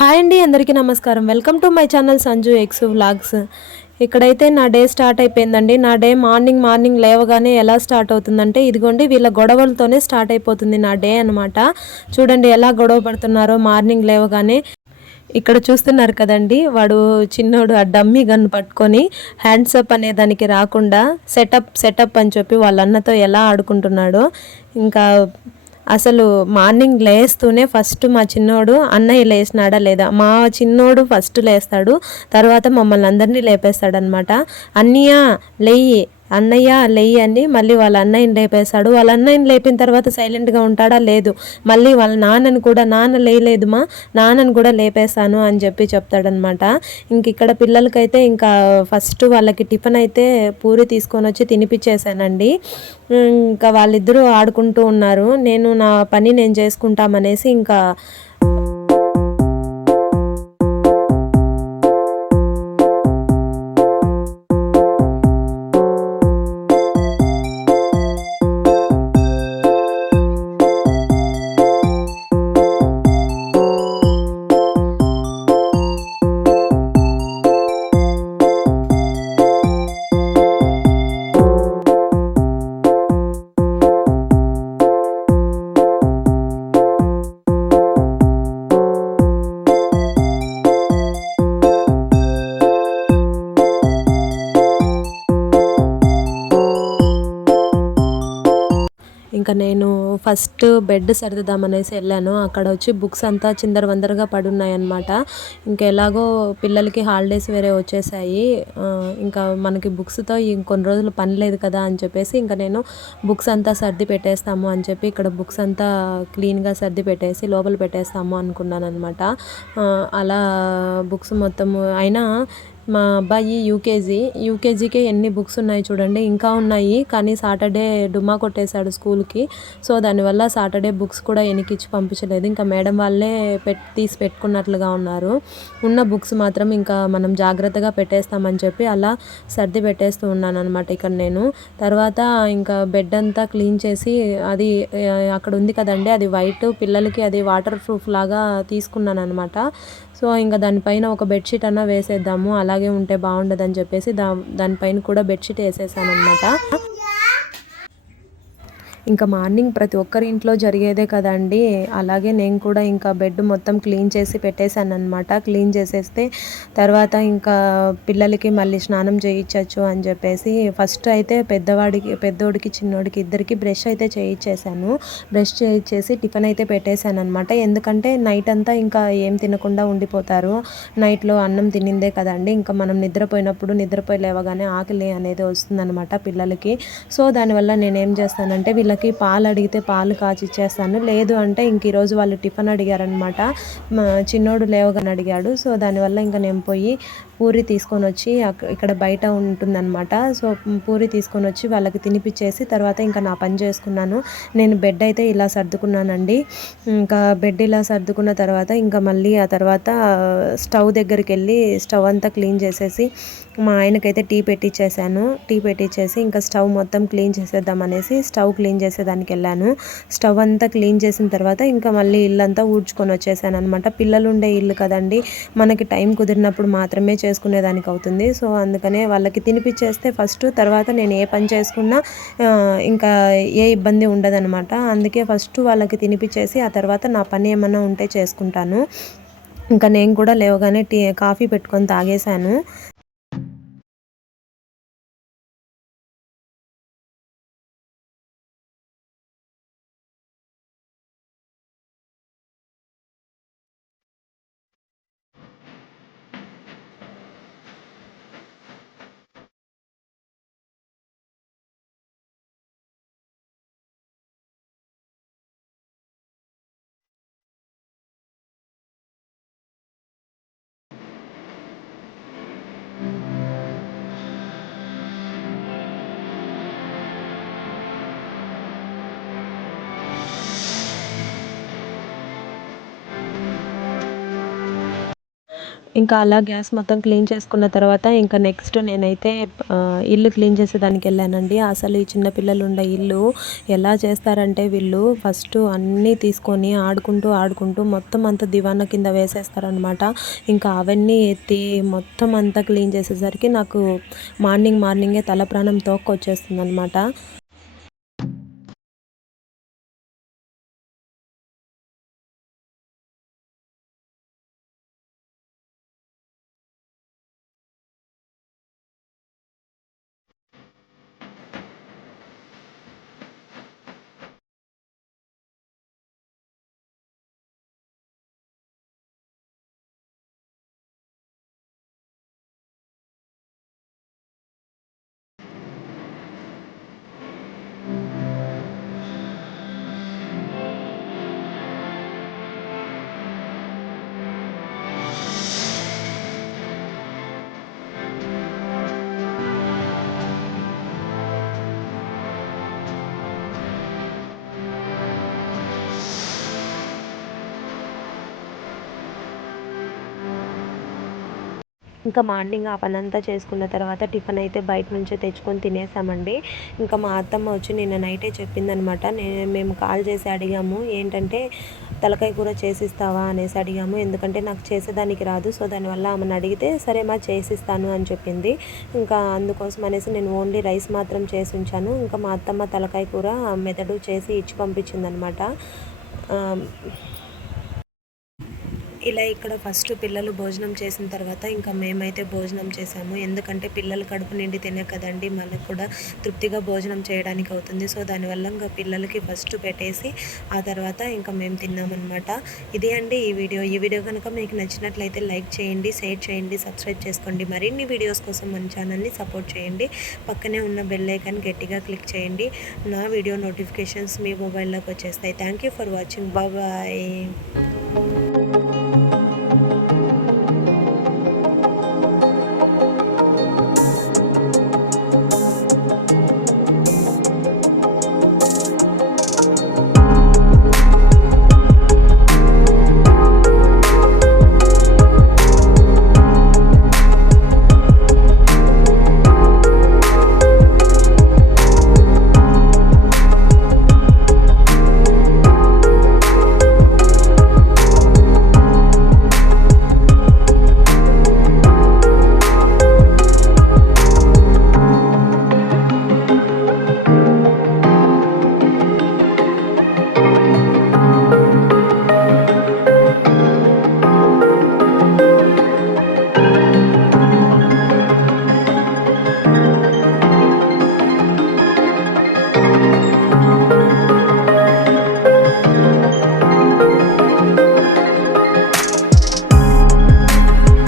Hi అండి, అందరికీ నమస్కారం. Welcome to my channel Sanju X vlogs. ఇక్కడైతే నా డే స్టార్ట్ అయిపోయిందండి. నా డే మార్నింగ్ లేవగానే ఎలా స్టార్ట్ అవుతుందంటే, ఇదిగోండి వీళ్ళ గొడవలతోనే స్టార్ట్ అయిపోతుంది నా డే అనమాట. చూడండి ఎలా గొడవ పడుతున్నారో మార్నింగ్ లేవగానే. ఇక్కడ చూస్తున్నారు కదండి, వాడు చిన్నోడు ఆ డమ్మీ గన్ పట్టుకొని హ్యాండ్స్ అప్ అనే దానికి రాకుండా సెటప్ అని చెప్పి వాళ్ళ అన్నతో ఎలా ఆడుకుంటున్నాడో. ఇంకా అసలు మార్నింగ్ లేస్తూనే ఫస్ట్ మా చిన్నోడు అన్నయ్య లేచినాడా లేదా, మా చిన్నోడు ఫస్ట్ లేస్తాడు, తర్వాత మమ్మల్ని అందరినీ లేపేస్తాడనమాట. అన్నయ్య లేయి, అన్నయ్య లేయి అని మళ్ళీ వాళ్ళ అన్నయ్యని లేపేశాడు. వాళ్ళ అన్నయ్యని లేపిన తర్వాత సైలెంట్గా ఉంటాడా, లేదు, మళ్ళీ వాళ్ళ నాన్నని కూడా, నాన్న లేయలేదు మా, నాన్నని కూడా లేపేశాను అని చెప్పి చెప్తాడనమాట. ఇంక ఇక్కడ పిల్లలకైతే ఇంకా ఫస్ట్ వాళ్ళకి టిఫిన్ అయితే పూరి తీసుకొని వచ్చి తినిపించేశానండి. ఇంకా వాళ్ళిద్దరూ ఆడుకుంటూ ఉన్నారు. నేను నా పని నేను చేసుకుంటామనేసి ఇంకా ఇంకా నేను ఫస్ట్ బెడ్ సర్దుదామనేసి వెళ్ళాను. అక్కడ వచ్చి బుక్స్ అంతా చిందరవందరగా పడున్నాయన్నమాట. ఇంకా ఎలాగో పిల్లలకి హాలిడేస్ వేరే వచ్చేసాయి, ఇంకా మనకి బుక్స్తో ఇంకొన్ని రోజులు పని లేదు కదా అని చెప్పేసి ఇంకా నేను బుక్స్ అంతా సర్ది పెట్టేస్తాము అని చెప్పి ఇక్కడ బుక్స్ అంతా క్లీన్గా సర్ది పెట్టేసి లోపల పెట్టేస్తాము అనుకున్నాను అనమాట. అలా బుక్స్ మొత్తము అయినా మా అబ్బాయి యూకేజీకే ఎన్ని బుక్స్ ఉన్నాయి చూడండి, ఇంకా ఉన్నాయి. కానీ సాటర్డే డుమ్మా కొట్టేశాడు స్కూల్కి. సో దానివల్ల సాటర్డే బుక్స్ కూడా ఎనికిచ్చి పంపించలేదు. ఇంకా మేడం వాళ్ళే తీసి పెట్టుకున్నట్లుగా ఉన్నారు. ఉన్న బుక్స్ మాత్రం ఇంకా మనం జాగ్రత్తగా పెట్టేస్తామని చెప్పి అలా సర్ది పెట్టేస్తూ ఉన్నాను అనమాట ఇక్కడ నేను. తర్వాత ఇంకా బెడ్ అంతా క్లీన్ చేసి, అది అక్కడ ఉంది కదండి, అది వైట్, పిల్లలకి అది వాటర్ ప్రూఫ్ లాగా తీసుకున్నాను అనమాట. సో ఇంకా దానిపైన ఒక బెడ్షీట్ అన్నా వేసేద్దాము, అలాగే ఉంటే బాగుండదని చెప్పేసి దానిపైన కూడా బెడ్షీట్ వేసేసాను అనమాట. ఇంకా మార్నింగ్ ప్రతి ఒక్కరి ఇంట్లో జరిగేదే కదండి, అలాగే నేను కూడా ఇంకా బెడ్ మొత్తం క్లీన్ చేసి పెట్టేశాను అనమాట. క్లీన్ చేసేస్తే తర్వాత ఇంకా పిల్లలకి మళ్ళీ స్నానం చేయించవచ్చు అని చెప్పేసి ఫస్ట్ అయితే పెద్దోడికి చిన్నోడికి ఇద్దరికి బ్రష్ అయితే చేయించేసాను. బ్రష్ చేయించేసి టిఫిన్ అయితే పెట్టేశాను అనమాట. ఎందుకంటే నైట్ అంతా ఇంకా ఏం తినకుండా ఉండిపోతారు. నైట్లో అన్నం తినిందే కదండి, ఇంకా మనం నిద్రపోయి లేవగానే ఆకలి అనేది వస్తుందన్నమాట పిల్లలకి. సో దానివల్ల నేనేం చేస్తానంటే, వీళ్ళకి పాలు అడిగితే పాలు కాచి ఇచ్చేస్తాను, లేదు అంటే ఇంక ఈరోజు వాళ్ళు టిఫిన్ అడిగారనమాట. మా చిన్నోడు లేవగానే అడిగాడు. సో దానివల్ల ఇంకా నేను పోయి పూరి తీసుకొని వచ్చి ఇక్కడ బయట ఉంటుందన్నమాట. సో పూరి తీసుకొని వచ్చి వాళ్ళకి తినిపించేసి తర్వాత ఇంకా నా పని చేసుకున్నాను. నేను బెడ్ అయితే ఇలా సర్దుకున్నానండి. ఇంకా బెడ్ ఇలా సర్దుకున్న తర్వాత ఇంకా మళ్ళీ ఆ తర్వాత స్టవ్ దగ్గరికి వెళ్ళి స్టవ్ అంతా క్లీన్ చేసేసి మా ఆయనకైతే టీ పెట్టించేసి ఇంకా స్టవ్ మొత్తం క్లీన్ చేసేద్దాం అనేసి స్టవ్ క్లీన్ చేసేదానికి వెళ్ళాను. స్టవ్ అంతా క్లీన్ చేసిన తర్వాత ఇంకా మళ్ళీ ఇల్లంతా ఊడ్చుకొని వచ్చేసాను అనమాట. పిల్లలు ఉండే ఇల్లు కదండి, మనకి టైం కుదిరినప్పుడు మాత్రమే చేసుకునేదానికి అవుతుంది. సో అందుకనే వాళ్ళకి తినిపించేస్తే ఫస్ట్, తర్వాత నేను ఏ పని చేసుకున్నా ఇంకా ఏ ఇబ్బంది ఉండదనమాట. అందుకే ఫస్ట్ వాళ్ళకి తినిపించేసి ఆ తర్వాత నా పని ఏమన్నా ఉంటే చేసుకుంటాను. ఇంకా నేను కూడా లేవగానే కాఫీ పెట్టుకొని తాగేశాను. ఇంకా అలా గ్యాస్ మొత్తం క్లీన్ చేసుకున్న తర్వాత ఇంకా నెక్స్ట్ నేనైతే ఇల్లు క్లీన్ చేసేదానికి వెళ్ళానండి. అసలు ఈ చిన్న పిల్లలు ఉండే ఇల్లు ఎలా చేస్తారంటే వీళ్ళు ఫస్ట్ అన్నీ తీసుకొని ఆడుకుంటూ మొత్తం అంతా దివానా కింద వేసేస్తారనమాట. ఇంకా అవన్నీ ఎత్తి మొత్తం అంతా క్లీన్ చేసేసరికి నాకు మార్నింగే తల ప్రాణం తోక్కొచ్చేస్తుందనమాట. ఇంకా మార్నింగ్ ఆ పనంతా చేసుకున్న తర్వాత టిఫిన్ అయితే బయట నుంచే తెచ్చుకొని తినేసామండి. ఇంకా మా అత్తమ్మ వచ్చి నిన్న నైటే చెప్పిందనమాట. మేము కాల్ చేసి అడిగాము, ఏంటంటే తలకాయ కూర చేసిస్తావా అనేసి అడిగాము. ఎందుకంటే నాకు చేసేదానికి రాదు. సో దానివల్ల ఆమెను అడిగితే సరే మా చేసిస్తాను అని చెప్పింది. ఇంకా అందుకోసం అనేసి నేను ఓన్లీ రైస్ మాత్రం చేసి ఉంచాను. ఇంకా మా అత్తమ్మ తలకాయ కూర మెదడు చేసి ఇచ్చి పంపించిందనమాట. ఇలా ఇక్కడ ఫస్ట్ పిల్లలు భోజనం చేసిన తర్వాత ఇంకా మేమైతే భోజనం చేసాము. ఎందుకంటే పిల్లలు కడుపు నిండితేనే కదండి మనకు కూడా తృప్తిగా భోజనం చేయడానికి అవుతుంది. సో దానివల్ల ఇంకా పిల్లలకి ఫస్ట్ పెట్టేసి ఆ తర్వాత ఇంకా మేము తిన్నామన్నమాట. ఇదే అండి ఈ వీడియో కనుక మీకు నచ్చినట్లయితే లైక్ చేయండి, షేర్ చేయండి, సబ్స్క్రైబ్ చేసుకోండి. మరిన్ని వీడియోస్ కోసం మన ఛానల్ని సపోర్ట్ చేయండి. పక్కనే ఉన్న బెల్ ఐకాన్ గట్టిగా క్లిక్ చేయండి. నా వీడియో నోటిఫికేషన్స్ మీ మొబైల్లోకి వచ్చేస్తాయి. Thank you for watching. Bye.